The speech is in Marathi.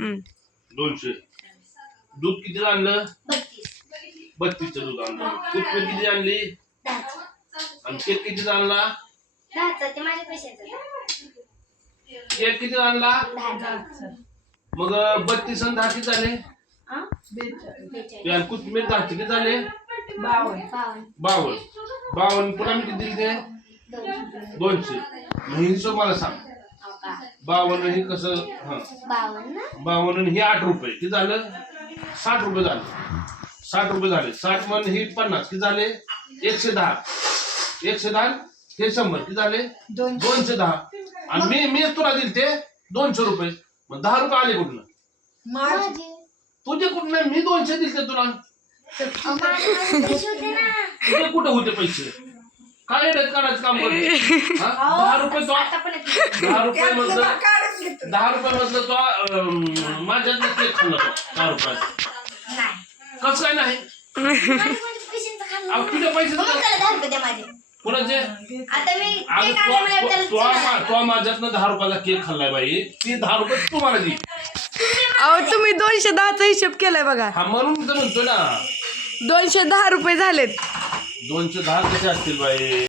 200. दूध किती आणलं? 32चं दूध आणलं. कोथिंबीर किती आणली? आणि केक किती आणला? केक किती आणला? मग 32 आणि 10 किती झाले? कोथिंबीर 10 किती झाले? 52 पुन्हा मी किती दिले? 200. मग हिशोब मला सांग. 52 हे कसं? 52 हे 8 रुपये किती झालं? 60 रुपये झाले. 60 रुपये झाले. 60 म्हणून हे 50 किती झाले? 110. 110 हे 100 किती झाले? 210. आणि मी तुला दिले ते 200 रुपये. मग 10 रुपये आले कुठलं? तुझे कुठं नाही. मी 200 दिले तुला. तुझे कुठे होते पैसे? काय काढायचं काम करते? 10 रुपये तो 10 रुपये मधलं 10 रुपये मधलं तो माझ्यात केक खाल्ला तो 10 रुपयात. कसं काय नाही? तुझे पैसे कुणाचे? तो माझ्यातनं 10 रुपयाचा केक खाल्लाय बाई. ती 10 रुपये तू मला दे. अहो तुम्ही 210चा हिशोब केलाय बघा. हा म्हणून मी तर म्हणतो ना 210 रुपये झालेत. 210 कसे असतील बाई?